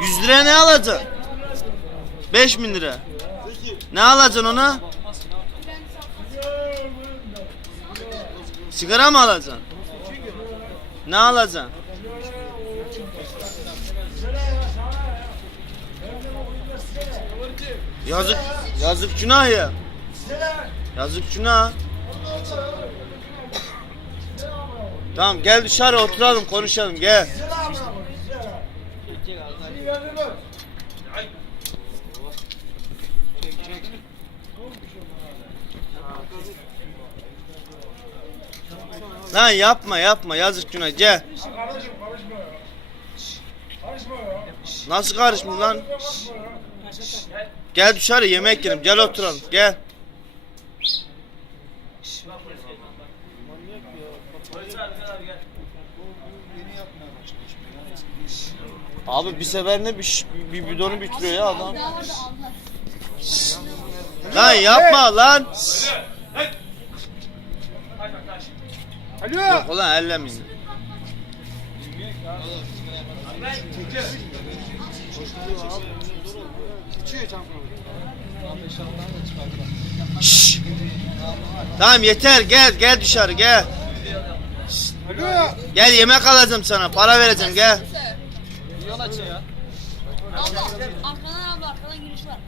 100 liraya ne alacaksın? 5000 lira. Ne alacaksın ona? Sigara mı alacaksın? Ne alacaksın? Yazık, yazık günah ya. Yazık günah. Tamam gel dışarı oturalım konuşalım gel. Lan yapma yapma yazık günah gel. Kardeşim karışma ya. Karışma ya. Nasıl karışmış lan? Gel dışarı yemek yiyelim gel oturalım gel. Abi bir seferinde bir, bir bidonu bitiriyor ya adam. Lan yapma lan. Alo. Yok ulan ellemeyin. Şşş. Tamam yeter gel gel dışarı gel. Alo. Gel yemek alacağım sana para vereceğim gel. Yol açın ya. Abla, arkadan abla, arkadan giriş var.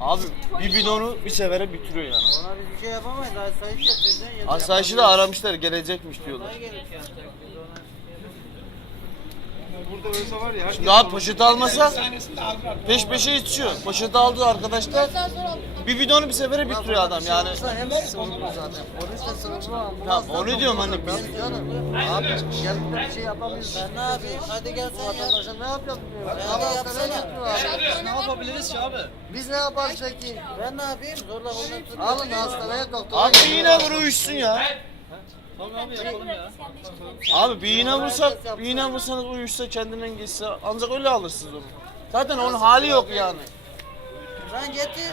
Abi bir bidonu bir sefere bitiriyor yani. Ona biz bir şey yapamayız. Ya. Asayişi de aramışlar gelecekmiş diyorlar. Ne gerek yani? Burada ölse var ya. Şimdi abi poşet almasa peş peşe içiyor. Poşet aldı arkadaşlar. Bir bidonu bir sefere bitiriyor adam yani. Zaten. Polis de ambulans da Ya onu diyorum hani biz-. Abi gelip de bir şey yapamayız. Ben ne yapayım? Hadi gel sen ya. Vatandaşa ne yapacağım diyor. Hadi yapsana. Ne yapabiliriz ki abi? Biz ne yaparız peki? Ben ne yapayım? Zorla bunu Alın hastaneye doktora. Abi bir iğne vur uyuşsun ya. Tamam abi yapalım ya. Abi bir iğne vursak, bir iğne vursanız uyuşsa kendinden geçse ancak öyle alırsınız onu. Zaten onun hali yok yani. Sen getir.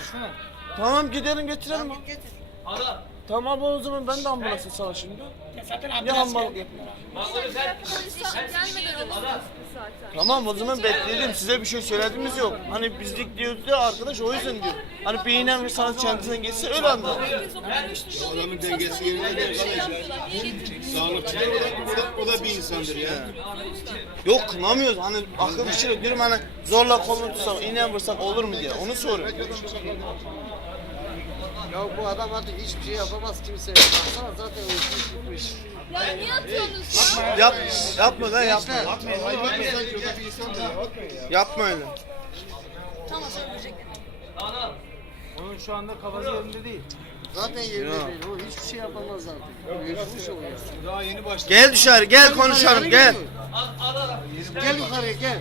Tamam gidelim getirelim. Sen git getir. Tamam o zaman ben de ambulansa sağ şimdi. Ya hambalık yapayım. polis gelmeden olursunuz zaten. Tamam o zaman bekleyelim. Size bir şey söylediğimiz yok. Hani bizlik diyordu ya arkadaş o yüzden diyor. Hani iğne ve sana kendisinden geçse öyle anlar. Adamın dengesi yerine gelir kardeş ya. Sağlıkçılar o da, o da, o da bir insandır ya. Yok kınamıyoruz. Hani akıl bir şey yok. Diyorum hani zorla kolunu tutsam, iğne vursam olur mu diye. Onu soruyorum. Ya bu adam hadi hiçbir şey yapamaz kimseye. Baksana zaten uyuşmuş gitmiş. Ya niye atıyorsunuz ya? Yap, yapma lan yapma. Yapma öyle. Tamam ölecekler. Onun şu anda kafası yerinde değil. Zaten yerinde değil. O hiçbir şey yapamaz zaten. Uyuşmuş o ya. Daha yeni başladı. Gel dışarı gel konuşalım gel. Gel yukarıya gel.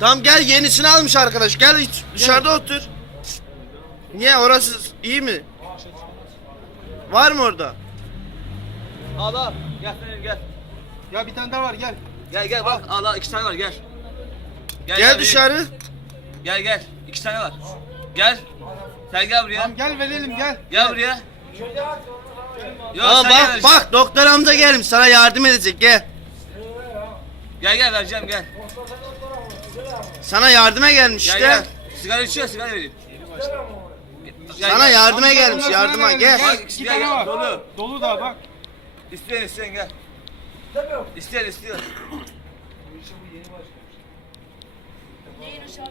Tamam gel yenisini almış arkadaş. Gel dışarıda otur. Niye orası iyi mi? Var mı orada? Al al. Gel Fener gel. Ya bir tane daha var gel. Gel gel bak al al iki tane var gel. Gel dışarı. Gel gel. İki tane var. Gel. Sen gel buraya. Tamam gel verelim gel. Gel buraya. Yok Aa, sen gel bak bak doktor amca gelmiş sana yardım edecek gel. Gel gel vereceğim gel. Sana yardıma gelmiş Gel işte. gel. Sigara içiyor sigara vereyim. Gel, Sana gel. yardıma gelmiş yardıma gel. Gel, tane gel, var. dolu. Dolu da bak. İsteyen isteyen gel. İsteyen aşağı